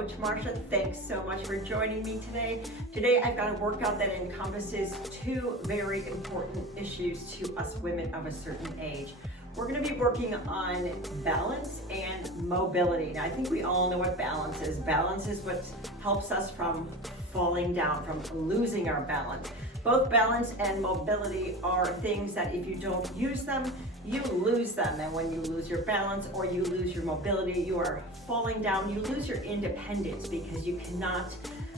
Coach Marsha. Thanks so much for joining me today. Today I've got a workout that encompasses two very important issues to us women of a certain age. We're going to be working on balance and mobility. Now I think we all know what balance is. Balance is what helps us from falling down, from losing our balance. Both balance and mobility are things that if you don't use them, you lose them. And when you lose your balance or you lose your mobility, you are falling down. You lose your independence because you cannot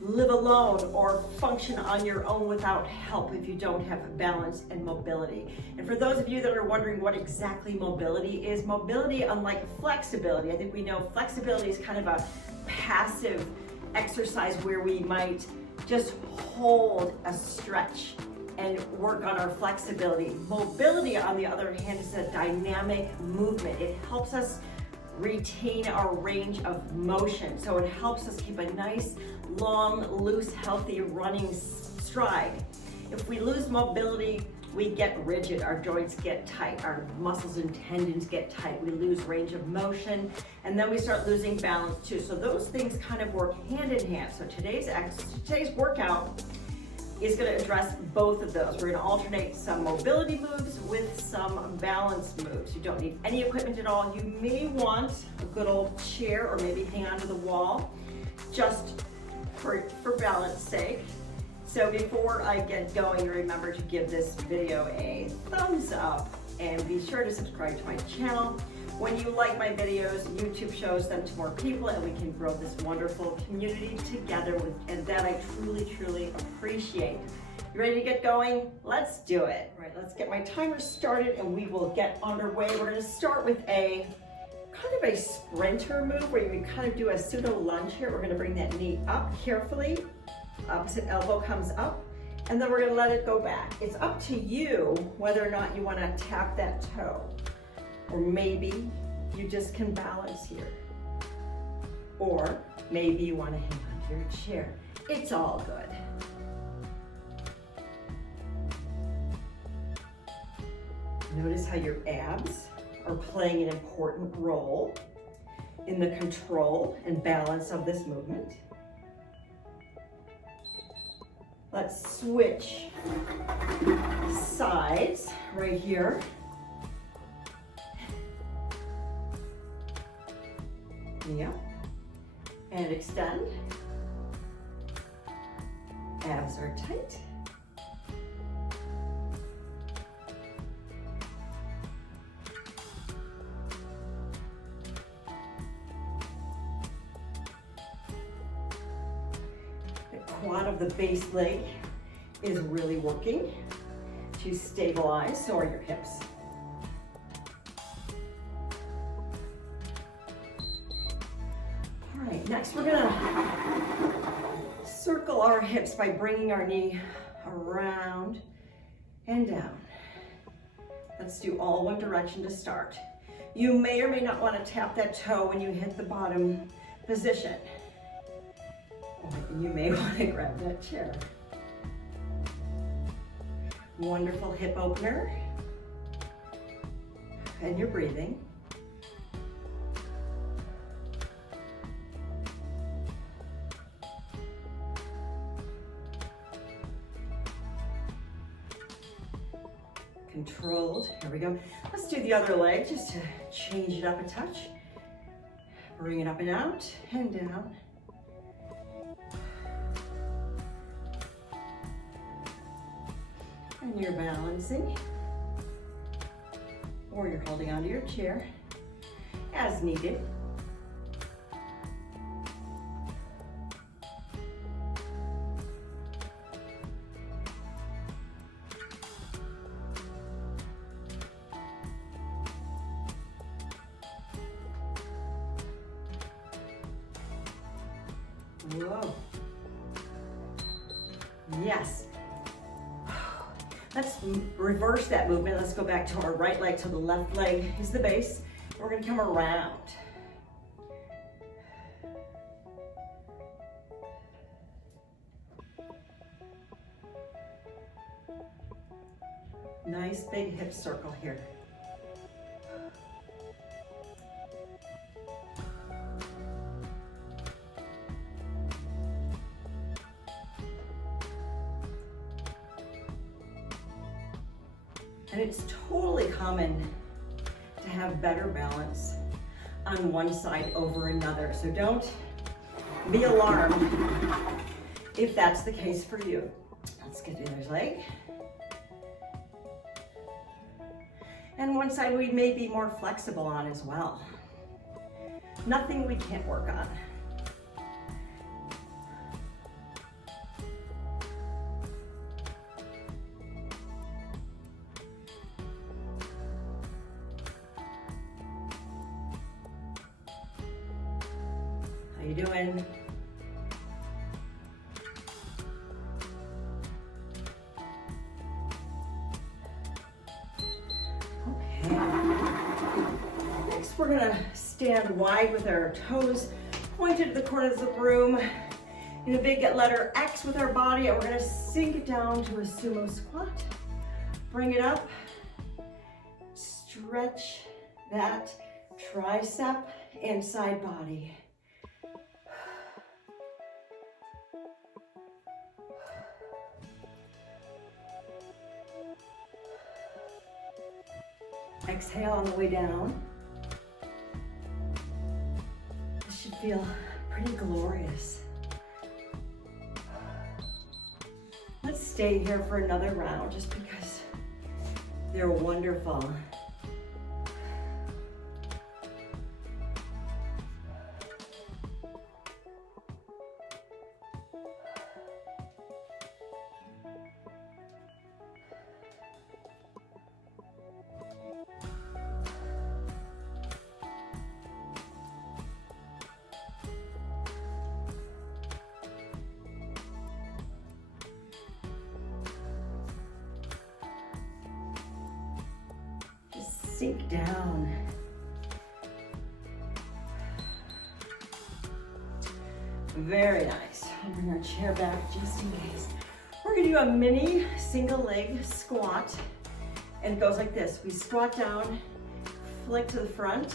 live alone or function on your own without help if you don't have balance and mobility. And for those of you that are wondering what exactly mobility is, mobility, unlike flexibility, I think we know flexibility is kind of a passive exercise where we might just hold a stretch and work on our flexibility. Mobility, on the other hand, is a dynamic movement. It helps us retain our range of motion. So it helps us keep a nice, long, loose, healthy running stride. If we lose mobility, we get rigid, our joints get tight, our muscles and tendons get tight, we lose range of motion, and then we start losing balance too. So those things kind of work hand in hand. So today's workout is going to address both of those. We're going to alternate some mobility moves with some balance moves. You don't need any equipment at all. You may want a good old chair or maybe hang onto the wall just for balance sake. So before I get going, remember to give this video a thumbs up and be sure to subscribe to my channel. When you like my videos, YouTube shows them to more people and we can grow this wonderful community together, and that I truly, truly appreciate. You ready to get going? Let's do it. All right, let's get my timer started and we will get underway. We're going to start with a kind of a sprinter move where you kind of do a pseudo lunge here. We're going to bring that knee up carefully. Opposite elbow comes up, and then we're going to let it go back. It's up to you whether or not you want to tap that toe, or maybe you just can balance here, or maybe you want to hang onto your chair. It's all good. Notice how your abs are playing an important role in the control and balance of this movement. Let's switch sides right here. Yeah. And extend. Abs are tight. Quad of the base leg is really working to stabilize, so are your hips. All right, next we're gonna circle our hips by bringing our knee around and down. Let's do all one direction to start. You may or may not want to tap that toe when you hit the bottom position. You may want to grab that chair. Wonderful hip opener. And you're breathing. Controlled. Here we go. Let's do the other leg just to change it up a touch. Bring it up and out and down. And you're balancing, or you're holding onto your chair as needed. Whoa. Yes. Let's reverse that movement. Let's go back to our right leg till the left leg is the base. We're going to come around. Nice big hip circle here. And it's totally common to have better balance on one side over another. So don't be alarmed if that's the case for you. Let's get the other leg. And one side we may be more flexible on as well. Nothing we can't work on. How you doing? We're gonna stand wide with our toes pointed to the corners of the room in a big letter X with our body, and we're gonna sink it down to a sumo squat. Bring it up, stretch that tricep and side body. Exhale on the way down. This should feel pretty glorious. Let's stay here for another round just because they're wonderful. Sink down. Very nice. I'll bring our chair back just in case. We're gonna do a mini single leg squat, and it goes like this. We squat down, flick to the front,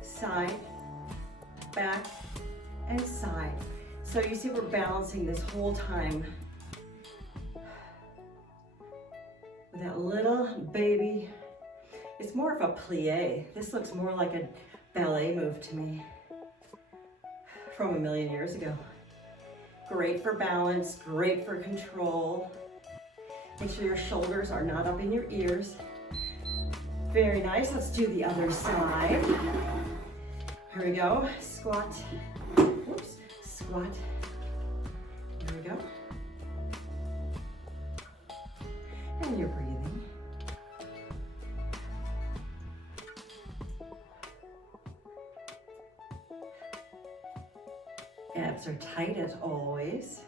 side, back, and side. So you see we're balancing this whole time with that little baby. It's more of a plié. This looks more like a ballet move to me from a million years ago. Great for balance, great for control. Make sure your shoulders are not up in your ears. Very nice. Let's do the other side. Here we go. Squat. Whoops. Squat. Here we go. And you're breathing. Abs are tight as always.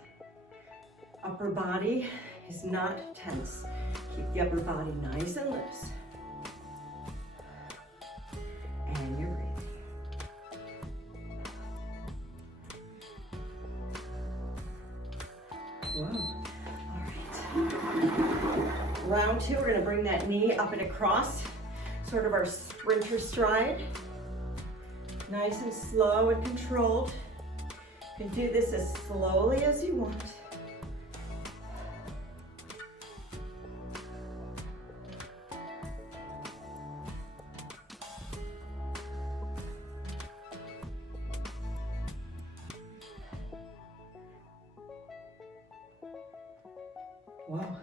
Upper body is not tense. Keep the upper body nice and loose. And you're breathing. Whoa. All right. Round two, we're gonna bring that knee up and across, sort of our sprinter stride. Nice and slow and controlled. You can do this as slowly as you want. Wow.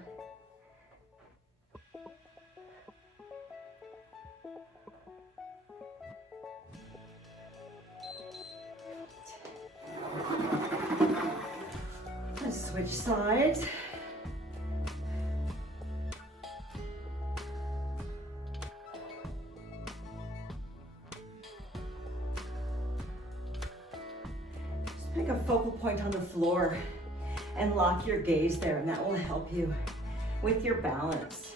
Let's switch sides. Just make a focal point on the floor and lock your gaze there, and that will help you with your balance.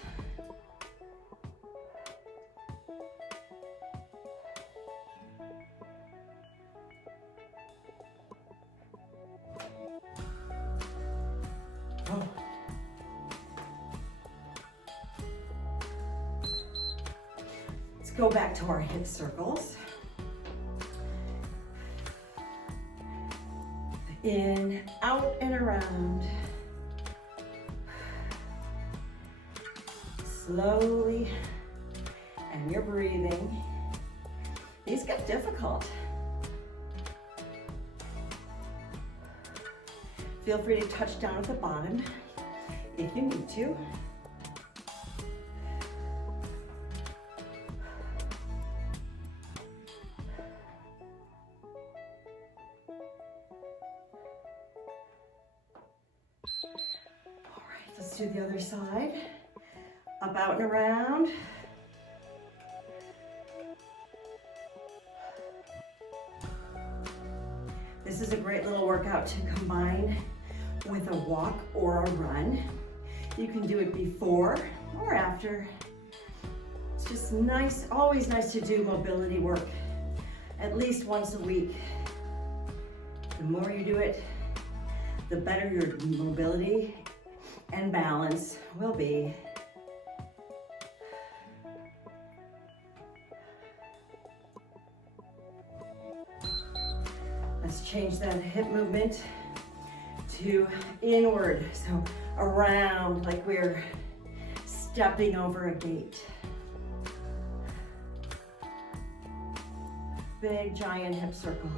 Oh. Let's go back to our hip circles. In, out, and around. slowly, and you're breathing. These get difficult. Feel free to touch down at the bottom if you need to. All right, let's do the other side. Up, out, and around. This is a great little workout to combine with a walk or a run. You can do it before or after. It's just nice, always nice to do mobility work at least once a week. The more you do it, the better your mobility and balance will be. Let's change that hip movement to inward, so around like we're stepping over a gate. Big giant hip circle.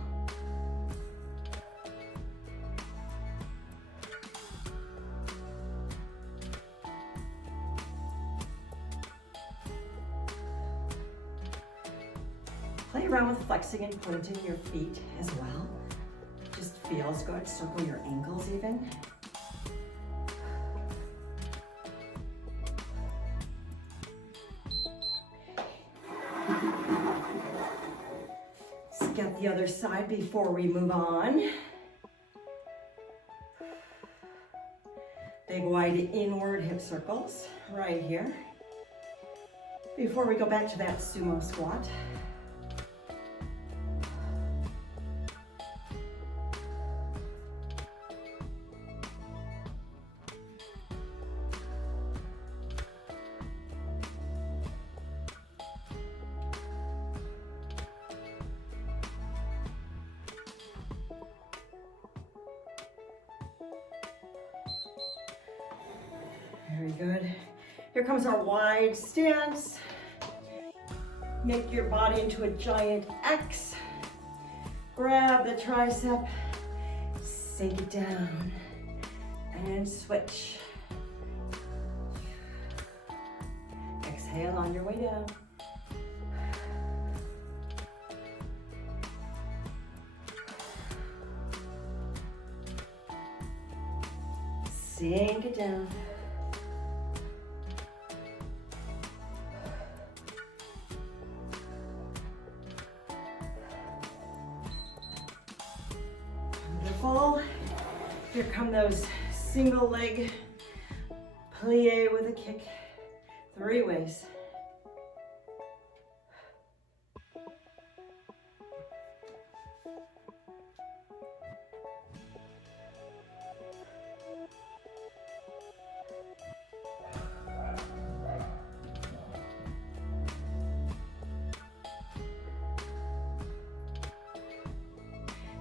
Play around with flexing and pointing your feet as well. Just feels good. Circle your ankles even. Let's get the other side before we move on. Big wide inward hip circles right here. Before we go back to that sumo squat. Very good. Here comes our wide stance. Make your body into a giant X. Grab the tricep, sink it down, and switch. Exhale on your way down. Sink it down. Wonderful. Here come those single leg plie with a kick, 3 ways.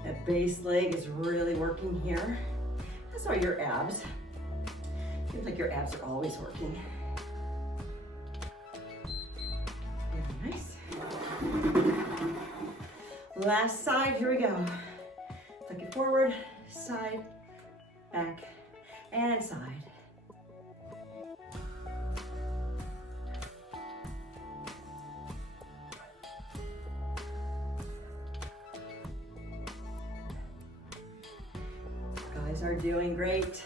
That base leg is really working here. That's all your abs. Seems like your abs are always working. Very nice. Last side, here we go. Flick it forward, side, back, and side. Guys are doing great.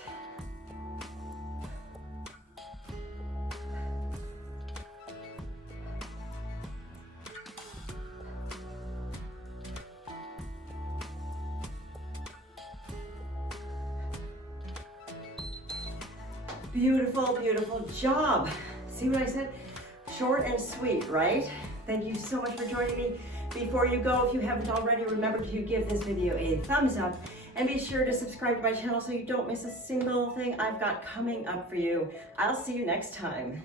Beautiful, beautiful job. See what I said? Short and sweet, right? Thank you so much for joining me. Before you go, if you haven't already, remember to give this video a thumbs up and be sure to subscribe to my channel so you don't miss a single thing I've got coming up for you. I'll see you next time.